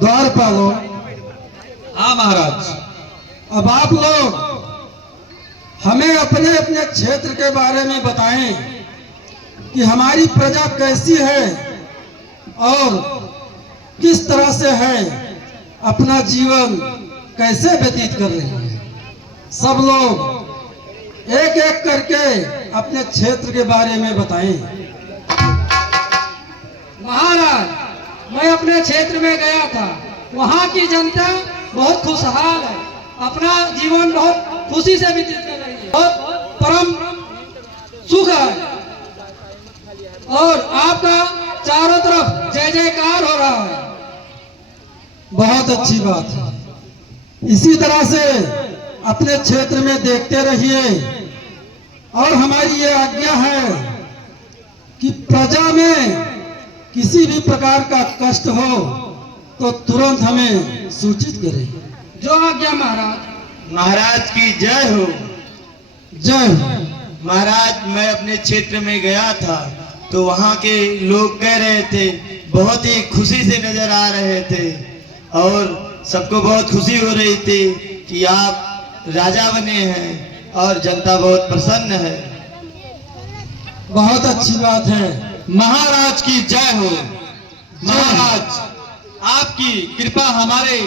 द्वारपालों। हाँ महाराज। अब आप लोग हमें अपने अपने क्षेत्र के बारे में बताएं कि हमारी प्रजा कैसी है और किस तरह से है, अपना जीवन कैसे व्यतीत कर रही है। सब लोग एक एक करके अपने क्षेत्र के बारे में बताएं। महाराज, मैं अपने क्षेत्र में गया था, वहाँ की जनता बहुत खुशहाल है, अपना जीवन बहुत खुशी से व्यतीत कर रही है, बहुत परम सुख है और आपका चारों तरफ जय जयकार हो रहा है। बहुत अच्छी बात है। इसी तरह से अपने क्षेत्र में देखते रहिए और हमारी ये आज्ञा है कि प्रजा में किसी भी प्रकार का कष्ट हो तो तुरंत हमें सूचित करें। जो आज्ञा महाराज। महाराज की जय हो। जय हो। महाराज, मैं अपने क्षेत्र में गया था तो वहाँ के लोग कह रहे थे, बहुत ही खुशी से नजर आ रहे थे और सबको बहुत खुशी हो रही थी कि आप राजा बने हैं और जनता बहुत प्रसन्न है। बहुत अच्छी बात है। महाराज की जय हो। महाराज, आपकी कृपा हमारे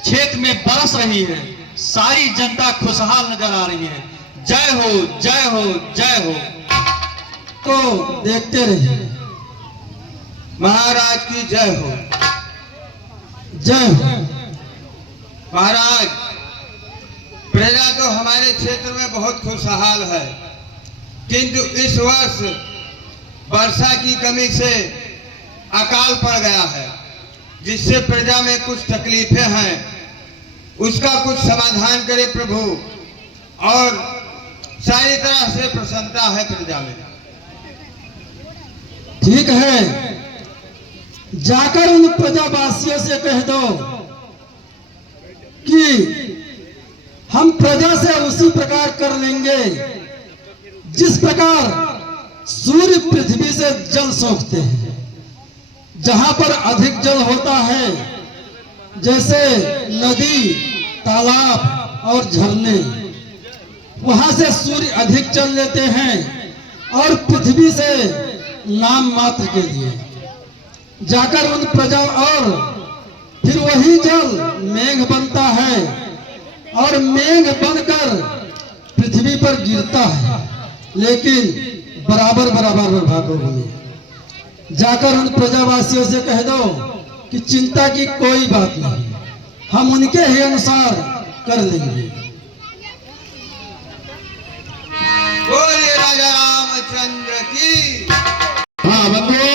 क्षेत्र में बरस रही है, सारी जनता खुशहाल नजर आ रही है। जय हो, जय हो, जय हो। तो देखते रहिए। महाराज की जय हो। जय हो। महाराज, प्रजा तो हमारे क्षेत्र में बहुत खुशहाल है, किंतु इस वर्ष वर्षा की कमी से अकाल पड़ गया है, जिससे प्रजा में कुछ तकलीफें हैं। उसका कुछ समाधान करे प्रभु, और सारी तरह से प्रसन्नता है प्रजा में। ठीक है, जाकर उन प्रजावासियों से कह दो कि हम प्रजा से उसी प्रकार कर लेंगे जिस प्रकार सूर्य पृथ्वी से जल सोखते हैं। जहां पर अधिक जल होता है, जैसे नदी, तालाब और झरने, वहां से सूर्य अधिक जल लेते हैं और पृथ्वी से नाम मात्र के लिए जाकर उन प्रजा, और फिर वही जल मेघ बनता है और मेघ बनकर पृथ्वी पर गिरता है, लेकिन बराबर बराबर भागों में। जाकर उन प्रजावासियों से कह दो कि चिंता की कोई बात नहीं, हम उनके ही अनुसार कर लेंगे। बोलिए राजा रामचंद्र की। हाँ बंधु,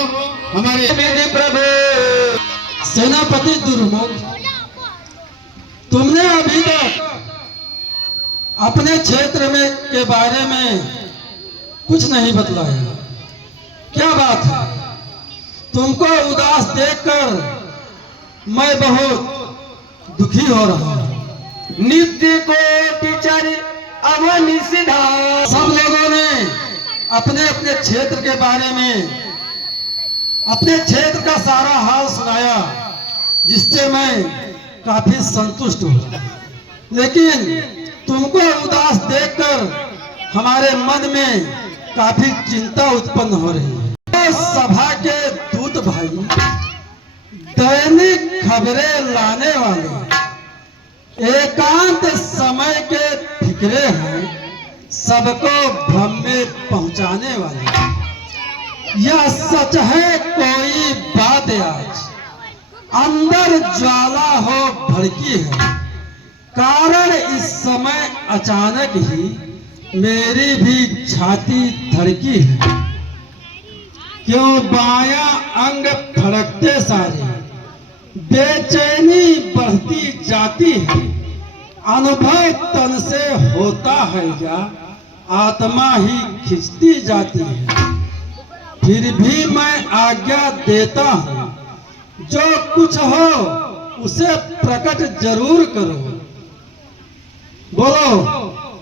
हमारे प्रभु सेनापति दुर्मुख, तुमने अभी तक अपने क्षेत्र में के बारे में कुछ नहीं बतलाया। क्या बात है? तुमको उदास देखकर मैं बहुत दुखी हो रहा हूँ। नित्य कोटि चरि अवनि सिधा। सब लोगों ने अपने अपने क्षेत्र के बारे में अपने क्षेत्र का सारा हाल सुनाया, जिससे मैं काफी संतुष्ट हुआ। लेकिन तुमको उदास देखकर हमारे मन में काफी चिंता उत्पन्न हो रही है। सभा के दूत भाई दैनिक खबरें लाने वाले एकांत समय के फिक्रे हैं, सबको भ्रम में पहुंचाने वाले। यह सच है कोई बात आज अंदर ज्वाला हो भड़की है, कारण इस समय अचानक ही मेरी भी छाती धड़की है। क्यों बायां अंग फड़कते सारे, बेचैनी बढ़ती जाती है। अनुभव तन से होता है या आत्मा ही खिंचती जाती है। फिर भी मैं आज्ञा देता हूँ, जो कुछ हो उसे प्रकट जरूर करो। बोलो,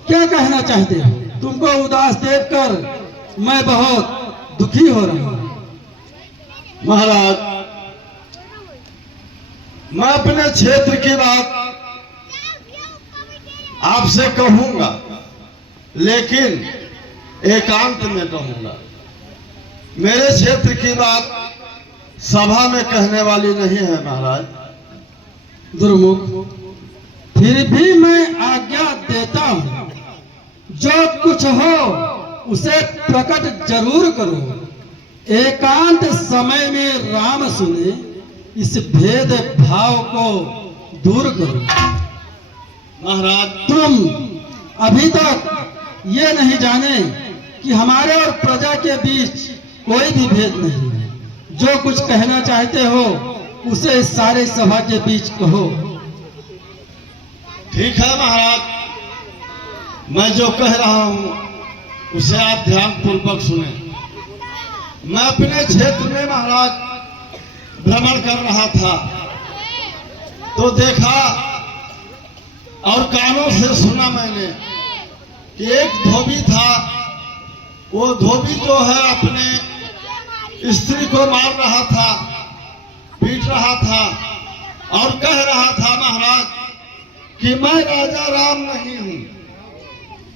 क्या कहना चाहते हो? तुमको उदास देखकर मैं बहुत दुखी हो रहा हूँ। महाराज, मैं अपने क्षेत्र की बात आपसे कहूंगा, लेकिन एकांत में कहूंगा। मेरे क्षेत्र की बात सभा में कहने वाली नहीं है महाराज। दुर्मुख, फिर भी मैं आज्ञा देता हूं, जो कुछ हो उसे प्रकट जरूर करो। एकांत समय में राम सुने, इस भेद भाव को दूर करो। महाराज, तुम अभी तक ये नहीं जाने कि हमारे और प्रजा के बीच कोई भी भेद नहीं है। जो कुछ कहना चाहते हो उसे इस सारे सभा के बीच कहो। ठीक है महाराज, मैं जो कह रहा हूं उसे आप ध्यान पूर्वक सुने। मैं अपने क्षेत्र में महाराज भ्रमण कर रहा था, तो देखा और कानों से सुना मैंने कि एक धोबी था। वो धोबी जो है अपने स्त्री को मार रहा था, पीट रहा था और कह रहा था महाराज कि मैं राजा राम नहीं हूं।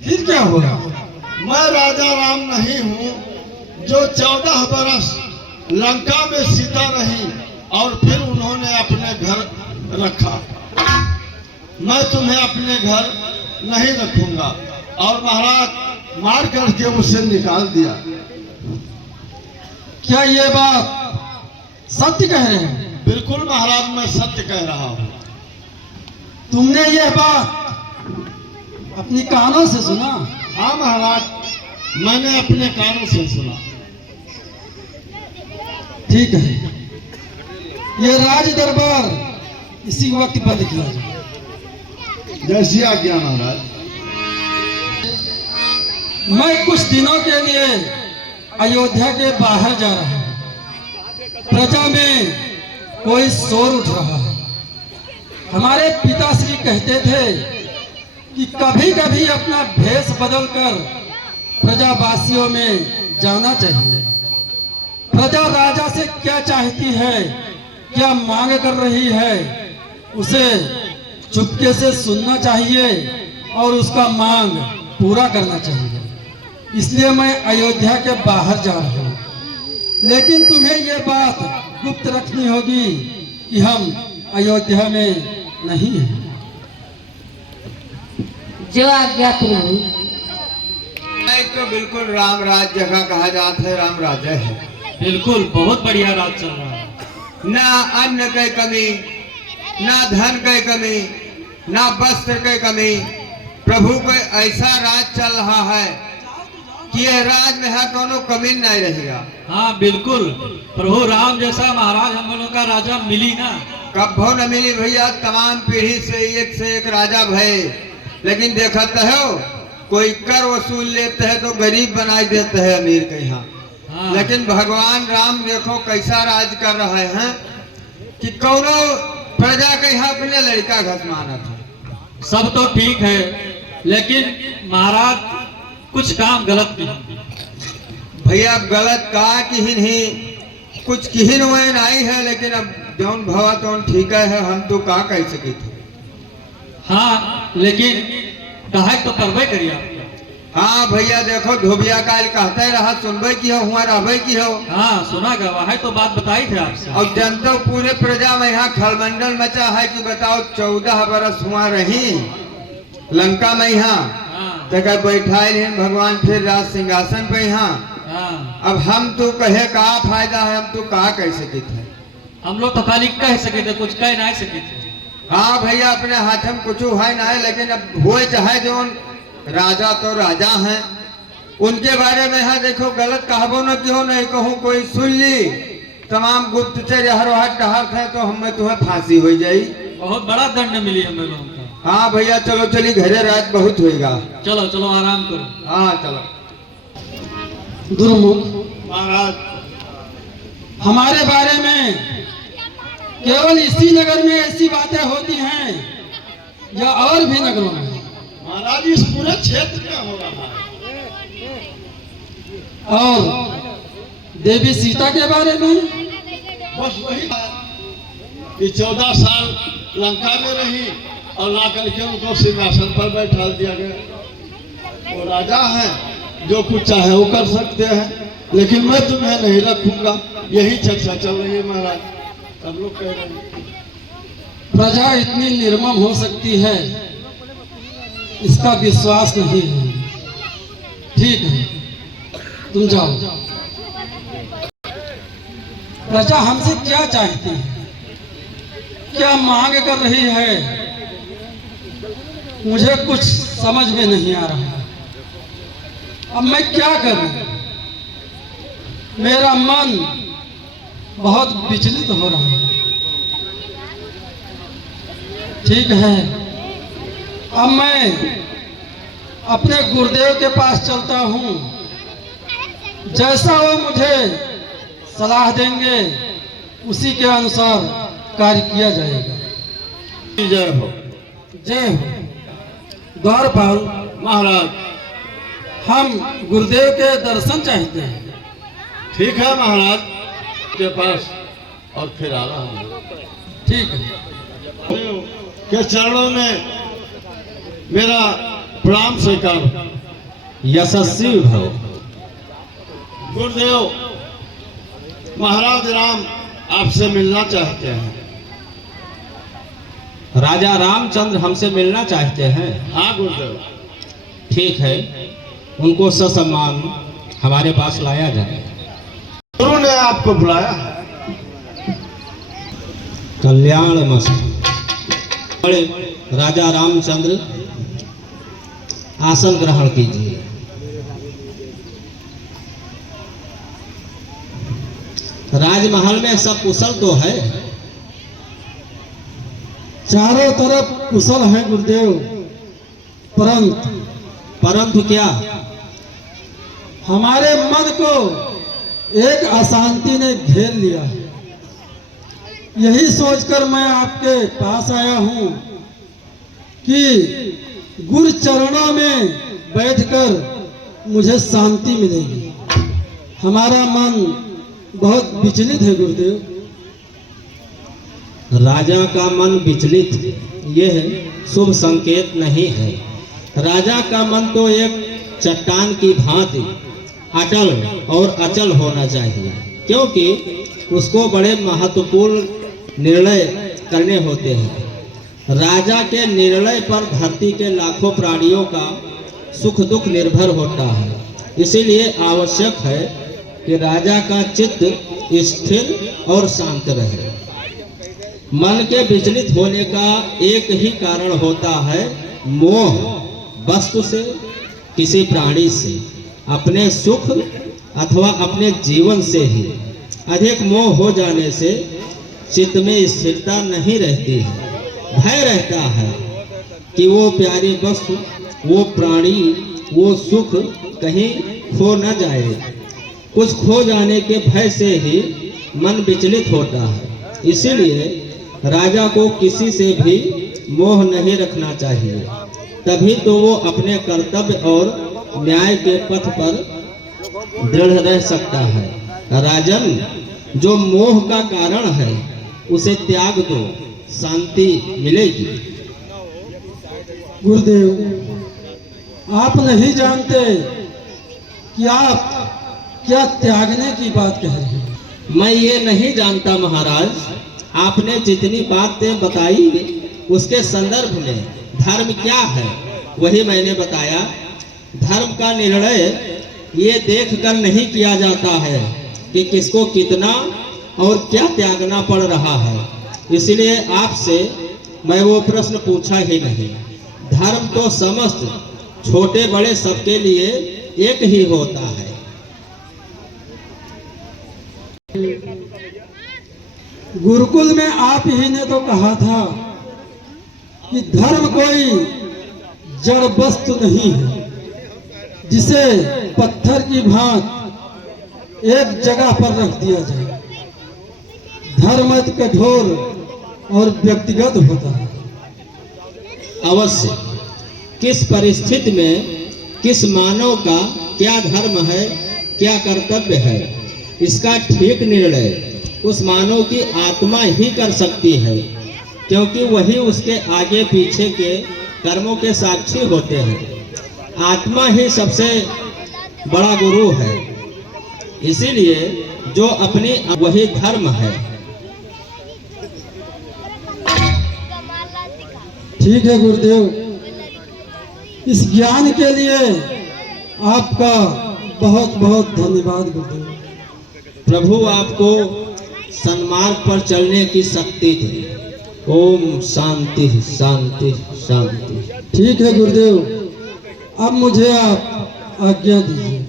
फिर क्या हुआ? मैं राजा राम नहीं हूं जो 14 बरस लंका में सीता रही और फिर उन्होंने अपने घर रखा। मैं तुम्हें अपने घर नहीं रखूंगा। और महाराज मार करके उसे निकाल दिया। क्या ये बात सत्य कह रहे हैं? बिल्कुल महाराज, मैं सत्य कह रहा हूं। तुमने यह बात अपनी कानों से सुना? हाँ महाराज, मैंने अपने कानों से सुना। ठीक है, ये राज दरबार इसी वक्त बंद किया जाए। जैसी आज्ञा महाराज। मैं कुछ दिनों के लिए अयोध्या के बाहर जा रहा हूं। प्रजा में कोई शोर उठ रहा है। हमारे पिताश्री कहते थे कि कभी कभी अपना भेष बदलकर प्रजावासियों में जाना चाहिए। प्रजा राजा से क्या चाहती है, क्या मांग कर रही है, उसे चुपके से सुनना चाहिए और उसका मांग पूरा करना चाहिए। इसलिए मैं अयोध्या के बाहर जा रहा हूँ। लेकिन तुम्हें यह बात गुप्त रखनी होगी कि हम अयोध्या में नहीं हैं। जो आज्ञा प्रभु। तो बिल्कुल राम राज जगह कहा जाता है, राम राज्य है। बिल्कुल, बहुत बढ़िया राज चल रहा है। ना अन्न की कमी, ना धन की कमी, ना वस्त्र की कमी। प्रभु को ऐसा राज चल रहा है कि यह राज में है कोनो कमी नहीं रहेगा। हाँ बिल्कुल, प्रभु राम जैसा महाराज हम लोगों का राजा मिली ना, कभो न मिली भैया। तमाम पीढ़ी से एक राजा भय, लेकिन देखा तो हो कोई कर वसूल लेते हैं तो गरीब बनाई देते हैं अमीर के यहाँ। हाँ। लेकिन भगवान राम देखो कैसा राज कर रहे हैं कि कौनो प्रजा के यहाँ अपने लड़का घसमानत है। सब तो ठीक है, लेकिन महाराज कुछ काम गलत किया। भैया गलत का किहिन ही कुछ किहिन वैन आई है, लेकिन अब जौन भवा तौन ठीक है, हम तो का कह सके थे। हाँ, लेकिन कहा तो करबे करिए आप। हाँ भैया देखो, धोबिया काल कहते रहा सुनबे की हो, हुआ रहबे की हो। हाँ सुना गया है, तो बात बताई थे आपसे। और जनता पूरे प्रजा में यहाँ खलमंडल मचा है कि बताओ 14 बरस हुआ रही लंका में यहाँ हाँ, तक बैठाए हैं भगवान फिर राज सिंहासन पे यहाँ। हाँ। अब हम तो कहे का फायदा है, हम तो कहा कह सके थे। हम लोग तो खाली कह सके थे, कुछ कह नहीं सके थे। हाँ भैया, अपने हाथ में कुछ है ना है, लेकिन अब हुए चाहे जो राजा तो राजा हैं, उनके बारे में है देखो गलत कहबो न क्यों नहीं कहूँ, कोई सुन ली तमाम गुप्तचर हर हाथ टहर थे तो हमें तुम्हें फांसी हो जाई। बहुत बड़ा दंड मिली हमें लोगों को। हाँ भैया चलो चली घरे, रात बहुत होएगा। चलो चलो आराम करो। हाँ चलो। दुर्मुख, महाराज, हमारे बारे में केवल इसी नगर में ऐसी बातें होती हैं या और भी नगरों में? महाराज इस पूरे क्षेत्र में हो रहा है। और देवी सीता के बारे में? बस वही कि 14 साल लंका में रही और ला करके उनको सिंहासन पर बैठा दिया गया। वो राजा है, जो कुछ चाहे वो कर सकते हैं, लेकिन मैं तुम्हें नहीं रखूंगा। यही चर्चा चल रही है महाराज, सब लोग कह रहे हैं। प्रजा इतनी निर्मम हो सकती है, इसका विश्वास नहीं है। ठीक है, तुम जाओ। प्रजा हमसे क्या चाहती है, क्या मांग कर रही है, मुझे कुछ समझ में नहीं आ रहा। अब मैं क्या करूं? मेरा मन बहुत विचलित हो रहा है। ठीक है, अब मैं अपने गुरुदेव के पास चलता हूं। जैसा वो मुझे सलाह देंगे उसी के अनुसार कार्य किया जाएगा। जय हो। जय हो। द्वारपाल महाराज, हम गुरुदेव के दर्शन चाहते हैं। ठीक है महाराज के पास और फिर आ रहा हूँ। ठीक है। के चरणों में मेरा प्रणाम स्वीकार। यशस्वी भव। गुरुदेव, महाराज राम आपसे मिलना चाहते हैं। राजा रामचंद्र हमसे मिलना चाहते हैं। हाँ गुरुदेव। ठीक है, उनको ससम्मान हमारे पास लाया जाए। गुरु ने आपको बुलाया है। कल्याण मस्त। बड़े राजा रामचंद्र, आसन ग्रहण कीजिए। राजमहल में सब कुशल तो है? चारों तरफ कुशल है गुरुदेव, परंतु क्या? हमारे मन को एक अशांति ने घेर लिया है। यही सोचकर मैं आपके पास आया हूं कि गुरु चरणों में बैठकर मुझे शांति मिलेगी। हमारा मन बहुत विचलित है गुरुदेव। राजा का मन विचलित, यह शुभ संकेत नहीं है। राजा का मन तो एक चट्टान की भांति अटल और अचल होना चाहिए, क्योंकि उसको बड़े महत्वपूर्ण निर्णय करने होते हैं। राजा के निर्णय पर धरती के लाखों प्राणियों का सुख दुख निर्भर होता है। इसीलिए आवश्यक है कि राजा का चित्त स्थिर और शांत रहे। मन के विचलित होने का एक ही कारण होता है मोह, वस्तु से, किसी प्राणी से, अपने सुख अथवा अपने जीवन से ही। अधिक मोह हो जाने से चित्त में स्थिरता नहीं रहती है। भय रहता है कि वो प्यारी वस्तु, वो प्राणी, वो सुख कहीं खो न जाए। कुछ खो जाने के भय से ही मन विचलित होता है। इसीलिए राजा को किसी से भी मोह नहीं रखना चाहिए, तभी तो वो अपने कर्तव्य और न्याय के पथ पर दृढ़ रह सकता है। राजन, जो मोह का कारण है उसे त्याग दो, शांति मिलेगी। गुरुदेव, आप नहीं जानते कि आप क्या त्यागने की बात कह रहे हैं। मैं ये नहीं जानता महाराज, आपने जितनी बातें बताई उसके संदर्भ में धर्म क्या है वही मैंने बताया। धर्म का निर्णय ये देखकर नहीं किया जाता है कि किसको कितना और क्या त्यागना पड़ रहा है। इसलिए आपसे मैं वो प्रश्न पूछा ही नहीं। धर्म तो समस्त छोटे बड़े सबके लिए एक ही होता है। गुरुकुल में आप ही ने तो कहा था कि धर्म कोई जड़ वस्तु नहीं है जिसे पत्थर की भांति एक जगह पर रख दिया जाए। धर्म कठोर और व्यक्तिगत होता है। अवश्य, किस परिस्थिति में किस मानव का क्या धर्म है, क्या कर्तव्य है, इसका ठीक निर्णय उस मानव की आत्मा ही कर सकती है, क्योंकि वही उसके आगे पीछे के कर्मों के साक्षी होते हैं। आत्मा ही सबसे बड़ा गुरु है। इसीलिए जो अपनी वही धर्म है। ठीक है गुरुदेव, इस ज्ञान के लिए आपका बहुत बहुत धन्यवाद गुरुदेव। प्रभु आपको सन्मार्ग पर चलने की शक्ति दे। ओम शांति शांति शांति। ठीक है गुरुदेव, अब मुझे आप आज्ञा दीजिए।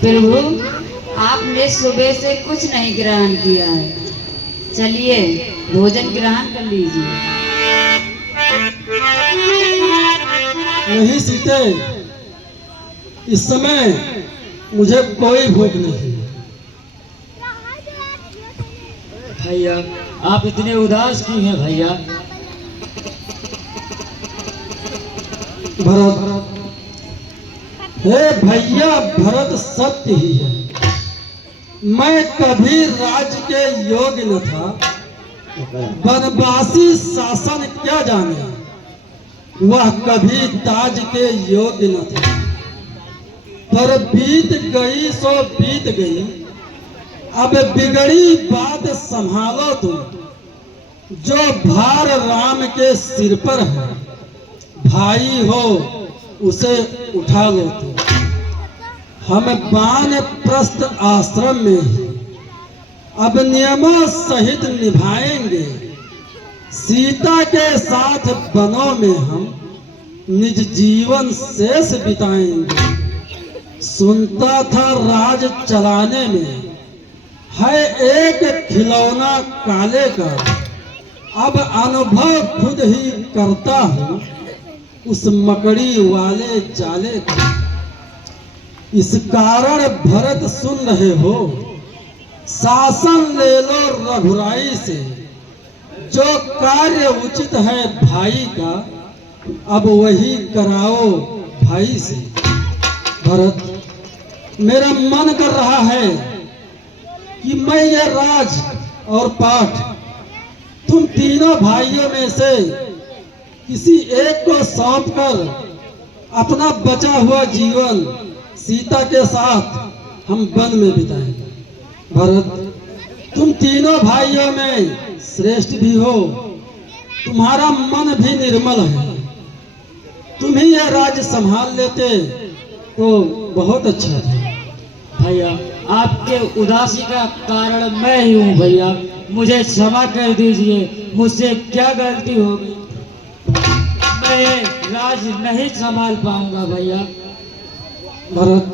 प्रभु, आपने सुबह से कुछ नहीं ग्रहण किया है। चलिए भोजन ग्रहण कर लीजिए। नहीं सीते, इस समय मुझे कोई भूख नहीं। भैया, आप इतने उदास क्यों हैं भैया? भरत, हे भैया, भरत सत्य ही है। मैं कभी राज्य के योग्य न था। वनवासी शासन क्या जाने, वह कभी ताज के योग्य न था। पर बीत गई सो बीत गई, अब बिगड़ी बात संभालो तुम। जो भार राम के सिर पर है, भाई हो उसे उठा लो तुम। हम वानप्रस्थ आश्रम में ही अब नियमों सहित निभाएंगे। सीता के साथ वनों में हम निज जीवन शेष बिताएंगे। सुनता था राज चलाने में है एक खिलौना काले का, अब अनुभव खुद ही करता हूँ उस मकड़ी वाले जाले का। इस कारण भरत सुन रहे हो, शासन ले लो रघुराई से। जो कार्य उचित है भाई का, अब वही कराओ भाई से। भरत, मेरा मन कर रहा है कि मैं ये राज और पाठ तुम तीनों भाइयों में से किसी एक को सौंप कर अपना बचा हुआ जीवन सीता के साथ हम वन में बिताएं। भरत, तुम तीनों भाइयों में श्रेष्ठ भी हो, तुम्हारा मन भी निर्मल है। तुम ही यह राज्य संभाल लेते तो बहुत अच्छा था। भैया, आपके उदासी का कारण मैं ही हूँ भैया। मुझे क्षमा कर दीजिए, मुझसे क्या गलती होगी। मैं ये राज नहीं संभाल पाऊंगा भैया। भरत,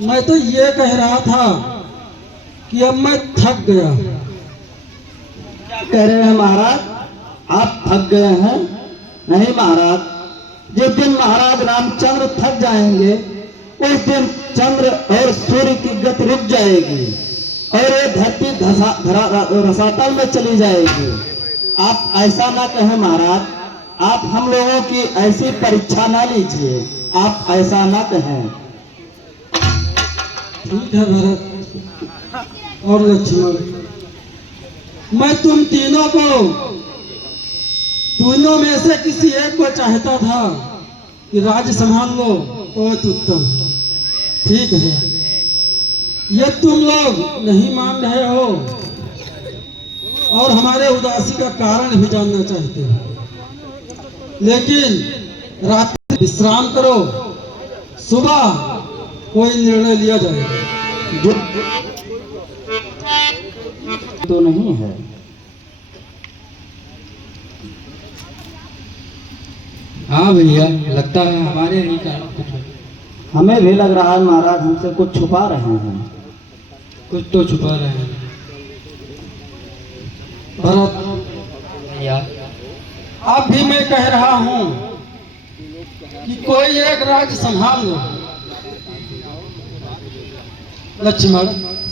मैं तो ये कह रहा था कि अब मैं थक गया। कह रहे हैं महाराज, आप थक गए हैं? नहीं महाराज, जिस दिन महाराज रामचंद्र थक जाएंगे उस दिन चंद्र और सूर्य की गति रुक जाएगी और ये धरती रसातल में चली जाएगी। आप ऐसा ना कहें महाराज, आप हम लोगों की ऐसी परीक्षा ना लीजिए, आप ऐसा ना कहें। ठीक है भरत और लक्ष्मण, मैं तुम तीनों में से किसी एक को चाहता था कि राज्य संभाल लो तो उत्तम। ठीक है, ये तुम लोग नहीं मान रहे हो और हमारे उदासी का कारण भी जानना चाहते हो। लेकिन रात विश्राम करो, सुबह कोई निर्णय लिया जाएगा। जो तो नहीं है। हाँ भैया, लगता है हमारे नहीं कारण कुछ है। हमें भी लग रहा है महाराज हमसे कुछ छुपा रहे हैं। कुछ तो छुपा रहे हैं। भरत, भैया अब भी मैं कह रहा हूं कि कोई एक राज्य संभाल लो। लक्ष्मण,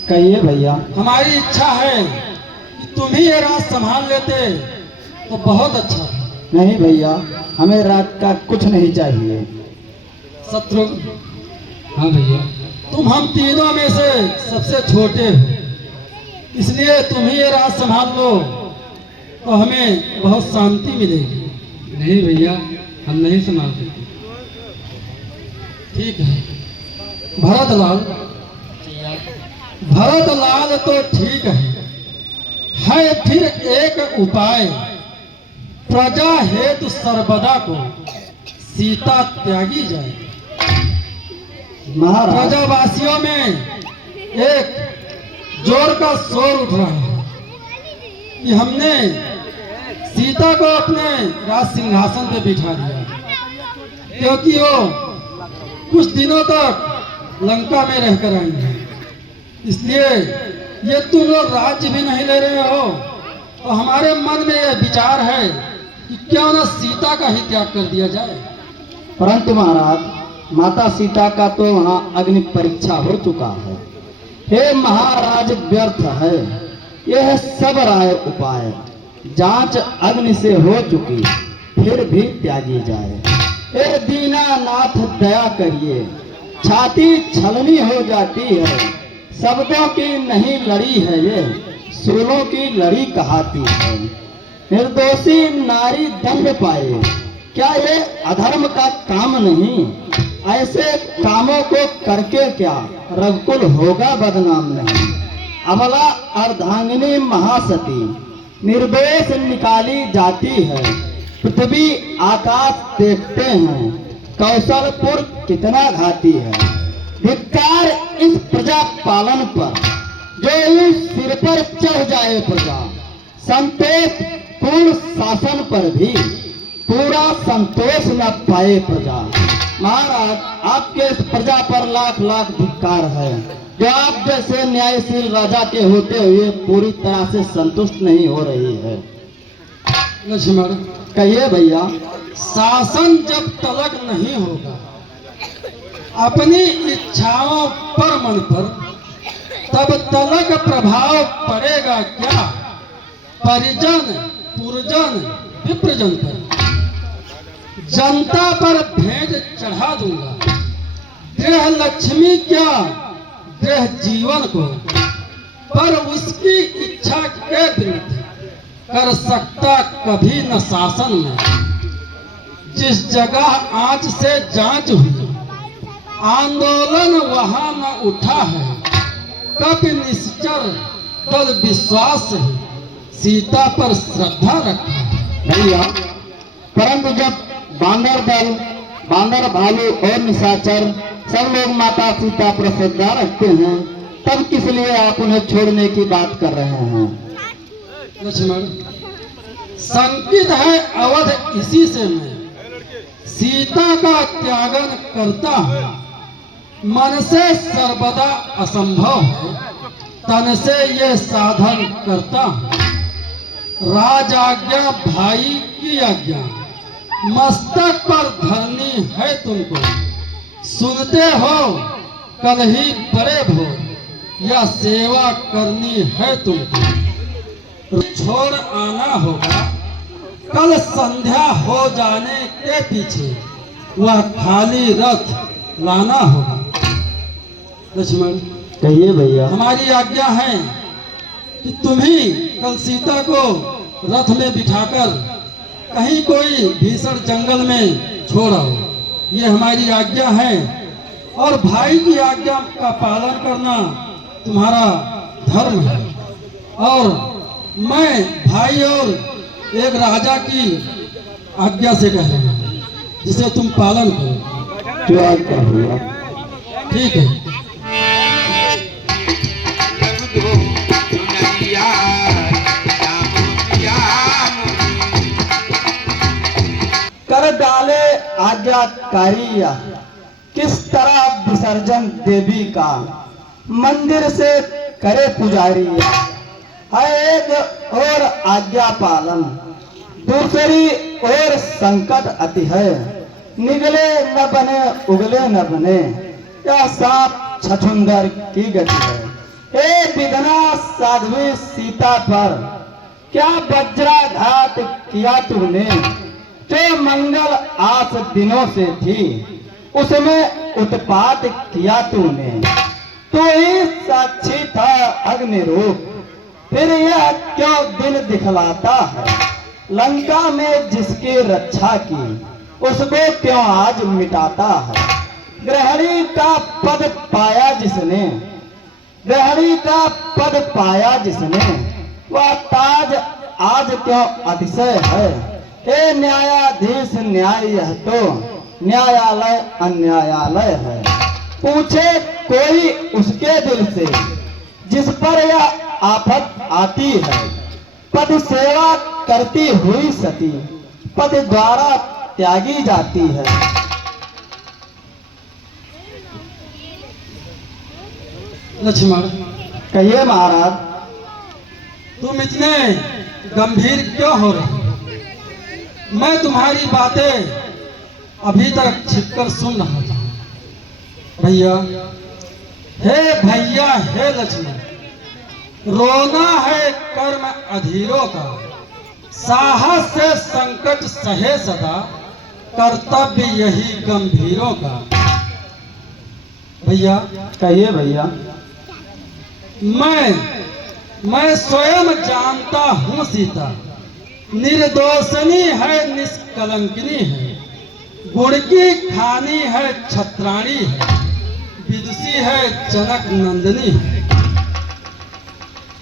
कहिए भैया। हमारी इच्छा है कि तुम ही ये राज संभाल लेते तो बहुत अच्छा था। नहीं भैया, हमें रात का कुछ नहीं चाहिए। शत्रुघ्न, हाँ भैया, तुम हम तीनों में से सबसे छोटे हो, इसलिए तुम ही ये राज संभाल लो तो हमें बहुत शांति मिलेगी। नहीं भैया, हम नहीं संभाल सकते। ठीक है भरतलाल, भरतलाल तो ठीक है फिर एक उपाय, प्रजा हेतु सर्वदा को सीता त्यागी जाए। महाराज, प्रजावासियों में एक जोर का शोर उठ रहा है कि हमने सीता को अपने राज सिंहासन पे बिठा दिया, क्योंकि वो कुछ दिनों तक लंका में रहकर आई है। इसलिए ये तुम लोग राज्य भी नहीं ले रहे हो, तो हमारे मन में यह विचार है कि क्यों न सीता का ही त्याग कर दिया जाए। परंतु महाराज, माता सीता का तो वहाँ अग्नि परीक्षा हो चुका है। हे महाराज, व्यर्थ है यह सब राय उपाय। जांच अग्नि से हो चुकी, फिर भी त्यागी जाए। हे दीनानाथ, दया करिए, छाती छलनी हो जाती है। शब्दों की नहीं लड़ी है ये, सूलों की लड़ी कहाती है। निर्दोषी नारी दंड पाए, क्या ये अधर्म का काम नहीं? ऐसे कामों को करके क्या रघुकुल होगा बदनाम नहीं? अबला अर्धांगिनी महासती निर्दोष निकाली जाती है। पृथ्वी आकाश देखते हैं, कौशलपुर कितना घाती है। धिक्कार इस प्रजा पालन पर, जो इस सिर पर चढ़ जाए प्रजा। संतोष पूर्ण शासन पर भी पूरा संतोष न पाए प्रजा। महाराज, आपके इस प्रजा पर लाख लाख धिक्कार है, जो आप जैसे न्यायशील राजा के होते हुए पूरी तरह से संतुष्ट नहीं हो रही है। लक्ष्मण, कहिए भैया। शासन जब तलक नहीं होगा अपनी इच्छाओं पर मन पर, तब तलक प्रभाव पड़ेगा क्या परिजन पुरजन विप्रजन पर? जनता पर भेंट चढ़ा दूंगा, गृह लक्ष्मी क्या गृह जीवन को, पर उसकी इच्छा के विरुद्ध कर सकता कभी न शासन में। जिस जगह आंच से जांच हुई, आंदोलन वहां न उठा है। कप निश्चर दल विश्वास से सीता पर श्रद्धा रखा है। भैया, परंतु जब बांदर दल, बांदर भालू और निशाचर सब लोग माता सीता पर श्रद्धा रखते हैं, तब किस लिए आप उन्हें छोड़ने की बात कर रहे हैं? लक्ष्मण, संकित है अवध इसी से मैं सीता का त्यागन करता हूँ। मन से सर्वदा असंभव है, तन से ये साधन करता हूँ। राज आज्ञा भाई की आज्ञा, मस्तक पर धरनी है तुमको। सुनते हो कल ही बड़े भोर, या सेवा करनी है तुमको। छोड़ आना होगा कल संध्या हो जाने के पीछे, वह खाली रथ लाना होगा। लक्ष्मण, कहिए भैया। हमारी आज्ञा है कि तुम ही कल सीता को रथ में बिठाकर कहीं कोई भीषण जंगल में छोड़ आओ। ये हमारी आज्ञा है, और भाई की आज्ञा का पालन करना तुम्हारा धर्म है। और मैं भाई और एक राजा की आज्ञा से कह रहा हूँ, जिसे तुम पालन करो। जो आज्ञा भैया। ठीक है। कर डाले आज्ञाकारी, किस तरह विसर्जन देवी का मंदिर से करे पुजारी। है एक ओर आज्ञा पालन, दूसरी ओर संकट अति है। निगले न बने उगले न बने, यह सांप छछुंदर की गति है। हे विधना साध्वी सीता पर क्या वज्राघात किया तूने, जो मंगल आस दिनों से थी उसमें उत्पात किया तूने। तू ही साक्षी था अग्नि रूप, फिर यह क्यों दिन दिखलाता है। लंका में जिसकी रक्षा की उसको क्यों आज मिटाता है। गृहिणी का पद पाया जिसने, गृहिणी का पद पाया जिसने, वह ताज आज क्यों अतिशय है। हे न्यायाधीश न्याय यह तो न्यायालय अन्यायालय है। पूछे कोई उसके दिल से जिस पर यह आफत आती है। पद सेवा करती हुई सती पद द्वारा त्यागी जाती है। लक्ष्मण, कहिए महाराज। तुम इतने गंभीर क्यों हो रहे? मैं तुम्हारी बातें अभी तक छिपकर सुन रहा था। भैया, हे लक्ष्मण, रोना है कर्म अधीरों का, साहस से संकट सहे सदा, कर्तव्य यही गंभीरों का। भैया, कहिए भैया। मैं स्वयं जानता हूँ सीता निर्दोषनी है, निष्कलंकिनी है, गुड़ की खानी है, छत्राणी है, विदुषी है, जनक नंदिनी है।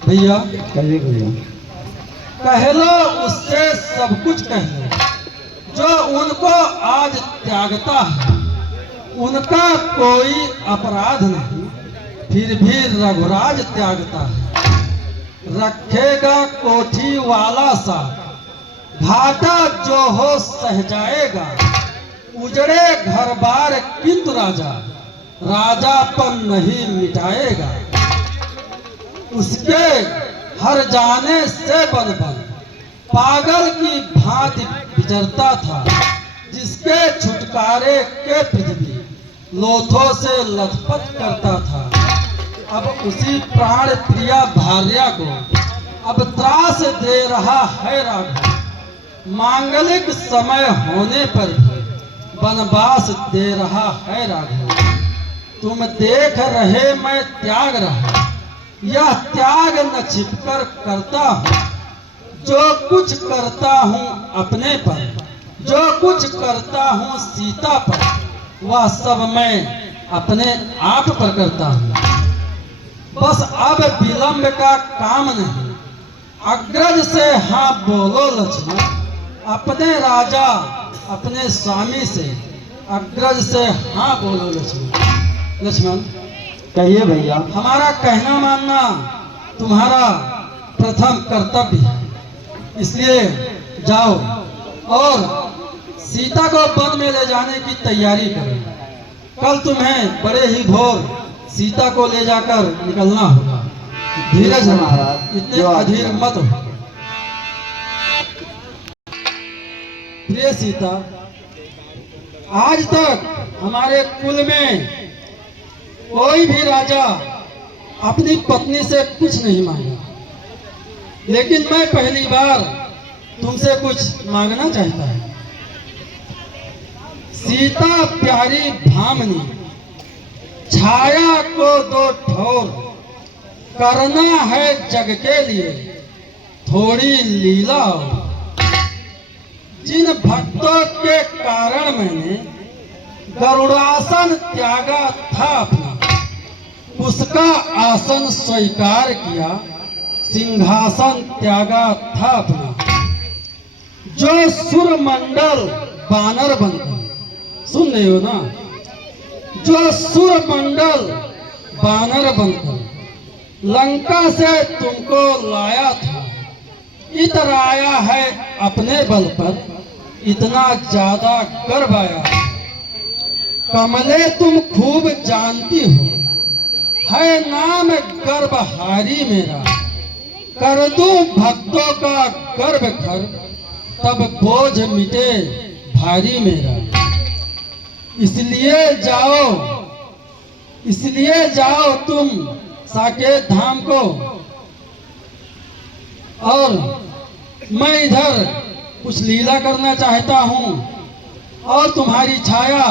भैया, कहिए भैया। कह लो उससे सब कुछ कह लो, जो उनको आज त्यागता है। उनका कोई अपराध नहीं, फिर भी रघुराज त्यागता है। रखेगा कोठी वाला सा, घाटा जो हो सह जाएगा। उजड़े घर बार किंतु राजापन नहीं मिटाएगा। उसके हर जाने से बन पागल की भांति विचरता था। जिसके छुटकारे के पृथ्वी लोथों से लथपथ करता था। अब उसी प्राण प्रिया भार्या को अब त्रास दे रहा है राघव। मांगलिक समय होने पर भी वनवास दे रहा है राघव। तुम देख रहे मैं त्याग रहा, यह त्याग न छिपकर करता हूँ। जो कुछ करता हूँ अपने पर, जो कुछ करता हूँ सीता पर, वह सब मैं अपने आप पर करता हूँ। बस अब विलंब का काम नहीं, अग्रज से हाँ बोलो लक्ष्मण। अपने राजा अपने स्वामी से, अग्रज से हाँ बोलो लक्ष्मण। लक्ष्मण, कहिए भैया। हमारा कहना मानना तुम्हारा प्रथम कर्तव्य है। इसलिए जाओ और सीता को वन में ले जाने की तैयारी करो। कल तुम्हें बड़े ही भोर सीता को ले जाकर निकलना होगा। धीरज महाराज, इतने अधीर मत हो। प्रिय सीता, आज तक हमारे कुल में कोई भी राजा अपनी पत्नी से कुछ नहीं मांगा, लेकिन मैं पहली बार तुमसे कुछ मांगना चाहता हूँ। सीता प्यारी भामनी, छाया को दो ठोर, करना है जग के लिए थोड़ी लीला। जिन भक्तों के कारण मैंने गरुड़ासन त्यागा था अपना, उसका आसन स्वीकार किया, सिंहासन त्यागा था अपना। जो सुरमंडल बानर बनकर, सुन रहे हो ना, जो सुरमंडल बानर बनकर लंका से तुमको लाया था, इधर आया है अपने बल पर, इतना ज्यादा गर्व आया। कमले तुम खूब जानती हो, है नाम गर्भहारी मेरा। कर दूं भक्तों का गर्भ घर, तब बोझ मिटे भारी मेरा। इसलिए जाओ तुम साकेत धाम को, और मैं इधर कुछ लीला करना चाहता हूँ, और तुम्हारी छाया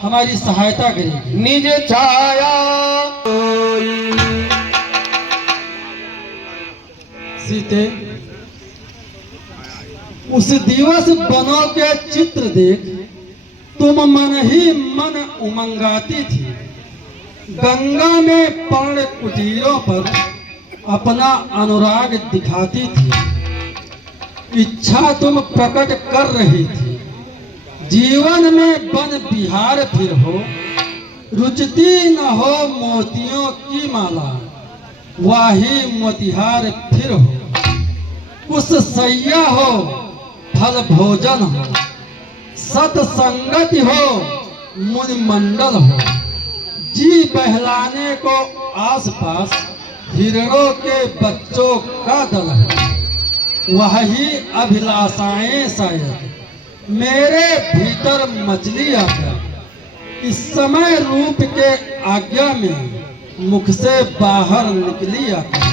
हमारी सहायता करेगी। निज छाया सीते, उस दिवस बनों के चित्र देख तुम मन ही मन उमंगाती थी। गंगा में पर्ण कुटीरों पर अपना अनुराग दिखाती थी। इच्छा तुम प्रकट कर रही थी, जीवन में वन बिहार फिर हो, रुचती न हो मोतियों की माला, वाही मोतिहार फिर हो। कुछ सैया हो, फल भोजन हो, सत्संगति हो, मुनि मंडल हो, जी बहलाने को आसपास हिरणों के बच्चों का दल हो। वही अभिलाषाएं शायद मेरे भीतर मचली आकर इस समय रूप के आज्ञा में मुख से बाहर निकली आकर।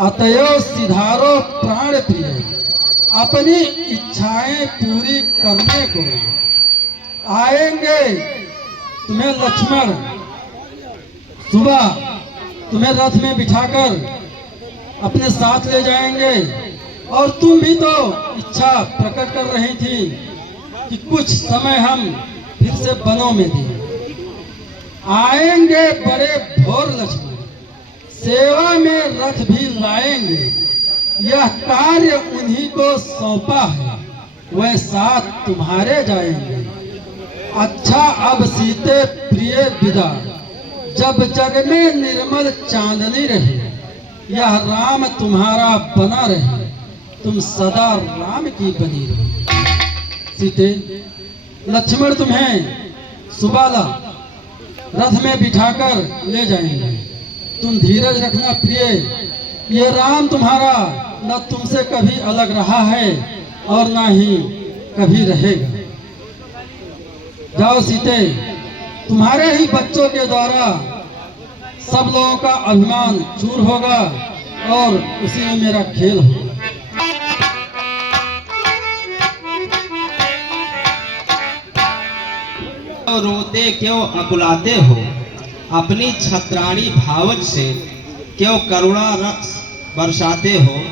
अतएव सिधारो प्राण प्रिय, अपनी इच्छाएं पूरी करने को आएंगे। तुम्हें लक्ष्मण सुबह तुम्हें रथ में बिठाकर अपने साथ ले जाएंगे, और तुम भी तो इच्छा प्रकट कर रही थी कि कुछ समय हम फिर से वनों में दें। आएंगे बड़े भोर लक्ष्मण, सेवा में रथ भी लाएंगे। यह कार्य उन्हीं को सौंपा है, वह साथ तुम्हारे जाएंगे। अच्छा अब सीते प्रिय विदा, जब जग में निर्मल चांदनी रहे, यह राम तुम्हारा बना रहे, तुम सदा राम की बनी रहो। सीते, लक्ष्मण तुम्हें सुबाला रथ में बिठाकर ले जाएंगे। तुम धीरज रखना प्रिय, ये राम तुम्हारा न तुमसे कभी अलग रहा है और ना ही कभी रहेगा। जाओ सीते, तुम्हारे ही बच्चों के द्वारा सब लोगों का अभिमान चूर होगा और उसी में मेरा खेल होगा। रोते क्यों अकुलाते हो, अपनी छत्राणी भावज से क्यों करुणा रस बरसाते हो।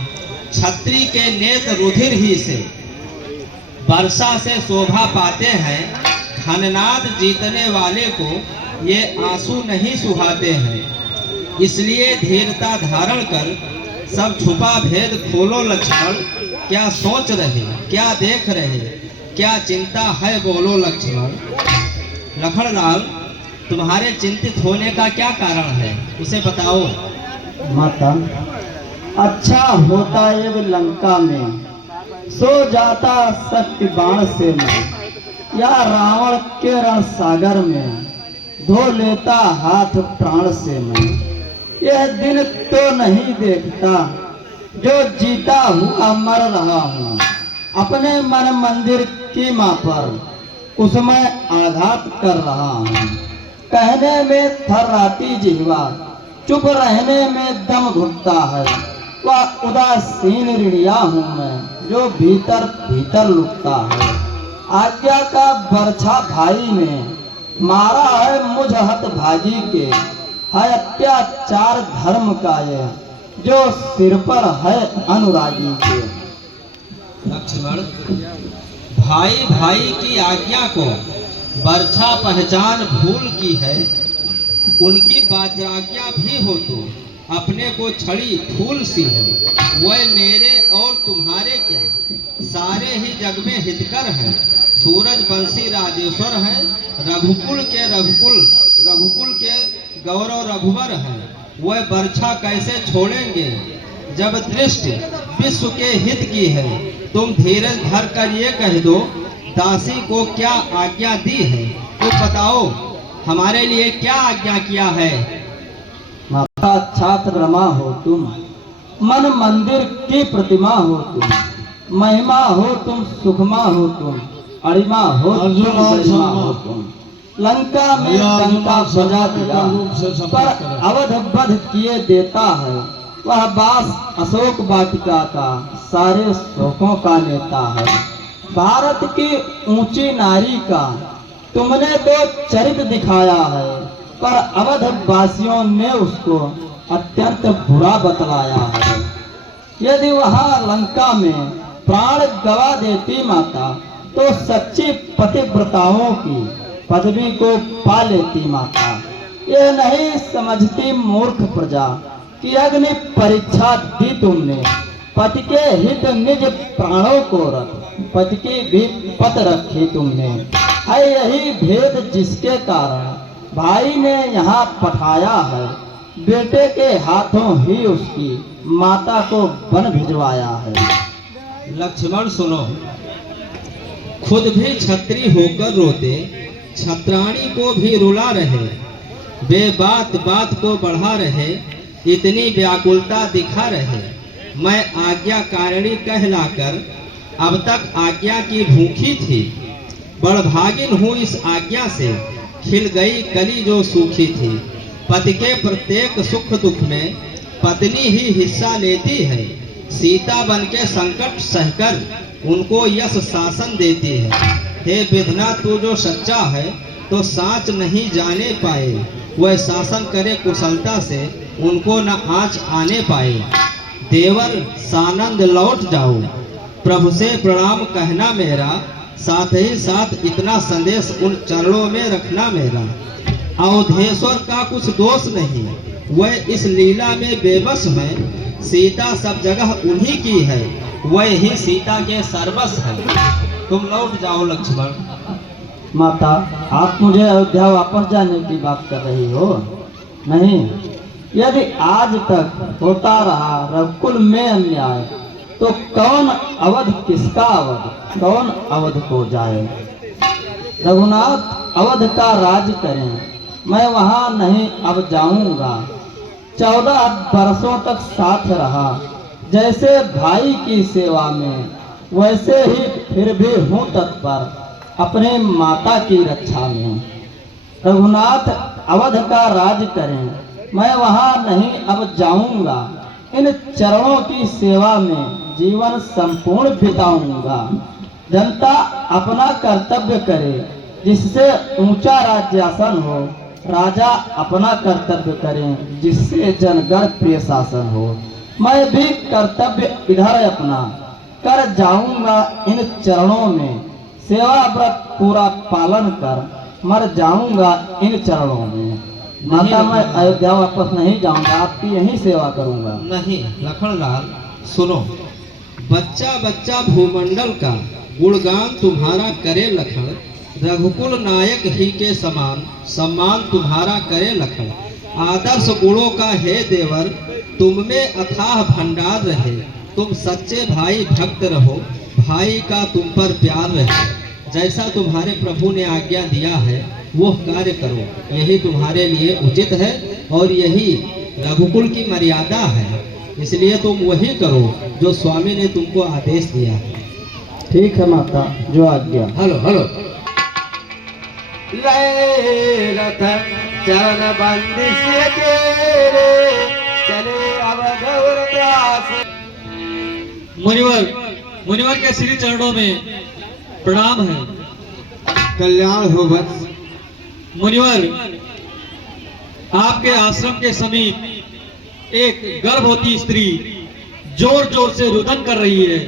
छत्री के नेत्र रुधिर ही से वर्षा से शोभा पाते हैं, घननाद जीतने वाले को ये आंसू नहीं सुहाते हैं। इसलिए धीरता धारण कर सब छुपा भेद खोलो लक्ष्मण। क्या सोच रहे, क्या देख रहे, क्या चिंता है बोलो लक्ष्मण। लखनलाल, तुम्हारे चिंतित होने का क्या कारण है, उसे बताओ। माता, अच्छा होता एक लंका में सो जाता शक्ति बाण से मैं, या रावण के रण सागर में धो लेता हाथ प्राण से मैं। यह दिन तो नहीं देखता जो जीता हुआ मर रहा हूँ, अपने मन मंदिर की माँ पर उसमें आघात कर रहा हूँ। कहने में थर्राती जिह्वा, चुप रहने में दम घुटता है। वह उदासीन ऋणिया हूँ मैं, जो भीतर भीतर लुटता है। आज्ञा का बरछा भाई ने मारा है मुझ हत भागी के, है अत्याचार धर्म का ये, जो सिर पर है अनुरागी के। लक्ष्मण, भाई भाई की आज्ञा को बरछा पहचान भूल की है। उनकी बाज्याज्ञा भी हो तो अपने को छड़ी फूल सी है। वह मेरे और तुम्हारे क्या, सारे ही जग में हितकर हैं। सूरज बंसी राजेश्वर हैं, रघुकुल के गौरव रघुवर हैं। वह बरछा कैसे छोड़ेंगे जब दृष्टि विश्व के हित की है। तुम धीरज धर कर ये कह दो, दासी को क्या आज्ञा दी है, तो बताओ हमारे लिए क्या आज्ञा किया है। माता, छात्र रमा हो तुम, मन मंदिर की प्रतिमा हो तुम, महिमा हो तुम, सुखमा हो तुम, अरिमा हो तुम, अर्जुन और गरिमा शर्मा। हो तुम। लंका में भैया, लंका अर्जुन और बजा शर्मा दिया, के रूप से संपर्क पर करें। अवध वध किए देता है। वह बास अशोक वाटिका का सारे शोकों का नेता है। भारत की ऊंची नारी का तुमने तो चरित्र दिखाया है, पर अवध वासियों ने उसको अत्यंत बुरा बतलाया है। यदि वहां लंका में प्राण गवा देती माता, तो सच्ची पतिव्रताओं की पदवी को पा लेती माता। यह नहीं समझती मूर्ख प्रजा कि अग्नि परीक्षा दी तुमने, पति के हित निज प्राणों को रख, पति की भी पत रखी तुमने। है यही भेद जिसके कारण भाई ने यहाँ पठाया है, बेटे के हाथों ही उसकी माता को वन भिजवाया है। लक्ष्मण सुनो, खुद भी छत्री होकर रोते, छत्राणी को भी रुला रहे, वे बात बात को बढ़ा रहे, इतनी व्याकुलता दिखा रहे। मैं आज्ञाकारिणी कहलाकर अब तक आज्ञा की भूखी थी, बड़भागिन हूँ इस आज्ञा से, खिल गई कली जो सूखी थी। पति के प्रत्येक सुख दुख में पत्नी ही हिस्सा लेती है, सीता बन के संकट सहकर उनको यश शासन देती है। हे विधना, तू जो सच्चा है तो साच नहीं जाने पाए, वह शासन करे कुशलता से, उनको न आँच आने पाए। देवर सानंद लौट जाओ, प्रभु से प्रणाम कहना मेरा, साथ ही साथ इतना संदेश उन चरणों में रखना मेरा। अवधेश्वर का कुछ दोष नहीं, वह इस लीला में बेबस है, सीता सब जगह उन्हीं की है, वह ही सीता के सर्वस्व है। तुम लौट जाओ लक्ष्मण। माता, आप मुझे अयोध्या वापस जाने की बात कर रही हो? नहीं, यदि आज तक होता रहा रघुकुल में अन्याय, तो कौन अवध किसका अवध, कौन अवध को जाए। रघुनाथ अवध का राज करें, मैं वहां नहीं अब जाऊंगा। 14 बरसों तक साथ रहा, जैसे भाई की सेवा में, वैसे ही फिर भी हूँ तत्पर अपने माता की रक्षा में। रघुनाथ अवध का राज करें, मैं वहां नहीं अब जाऊंगा। इन चरणों की सेवा में जीवन संपूर्ण बिताऊंगा। जनता अपना कर्तव्य करे, जिससे ऊंचा राज्यासन हो। राजा अपना कर्तव्य करें, जिससे जनगण प्रिय शासन हो। मैं भी कर्तव्य इधर अपना कर जाऊंगा इन चरणों में, सेवा व्रत पूरा पालन कर मर जाऊंगा इन चरणों में। माता, मैं अयोध्या वापस नहीं जाऊंगा, आपकी यही सेवा करूंगा। नहीं लखनलाल, सुनो, बच्चा बच्चा भूमंडल का गुणगान तुम्हारा करे लखन, रघुकुल नायक ही के समान सम्मान तुम्हारा करे लखन। आदर्श गुणों का हे देवर, तुम में अथाह भंडार रहे, तुम सच्चे भाई भक्त रहो, भाई का तुम पर प्यार रहे। जैसा तुम्हारे प्रभु ने आज्ञा दिया है वो कार्य करो, यही तुम्हारे लिए उचित है और यही रघुकुल की मर्यादा है, इसलिए तुम वही करो जो स्वामी ने तुमको आदेश दिया है। ठीक है माता, जो आज्ञा। Hello hello. रथ चरण बंदिश तेरे, चले अब गौर प्यास। मुनिवर के श्री चरणों में प्रणाम है। कल्याण हो बस। मुनिवर, आपके आश्रम के समीप एक गर्भवती स्त्री जोर जोर से रुदन कर रही है,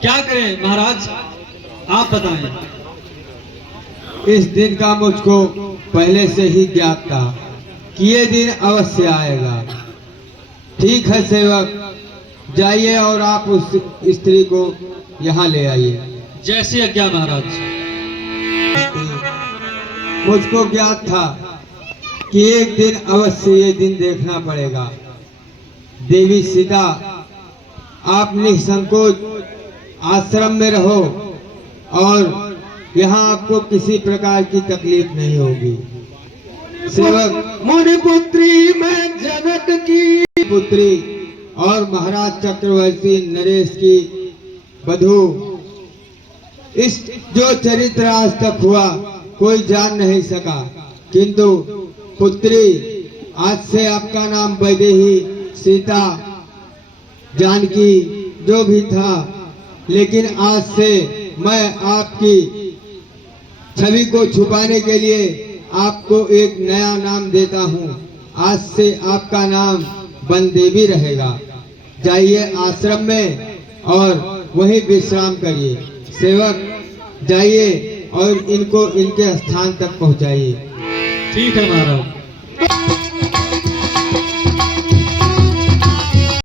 क्या करें महाराज, आप बताएं। इस दिन का मुझको पहले से ही ज्ञात था कि ये दिन अवश्य आएगा। ठीक है सेवक, जाइए और आप उस स्त्री को यहाँ ले आइए। जैसे आज्ञा महाराज। मुझको ज्ञात था कि एक दिन अवश्य ये दिन देखना पड़ेगा। देवी सीता, आप निसंकोच आश्रम में रहो और यहाँ आपको किसी प्रकार की तकलीफ नहीं होगी। सेवक, मुनि पुत्री मैं जनक की पुत्री, और महाराज चक्रवर्ती नरेश की वधू। इस जो चरित्र आज तक हुआ कोई जान नहीं सका, किंतु पुत्री आज से आपका नाम वैदेही, सीता, जानकी जो भी था, लेकिन आज से मैं आपकी छवि को छुपाने के लिए आपको एक नया नाम देता हूँ। आज से आपका नाम बनदेवी रहेगा। जाइए आश्रम में और वहीं विश्राम करिए। सेवक जाइए और इनको इनके स्थान तक पहुँचाइए। ठीक है महाराज।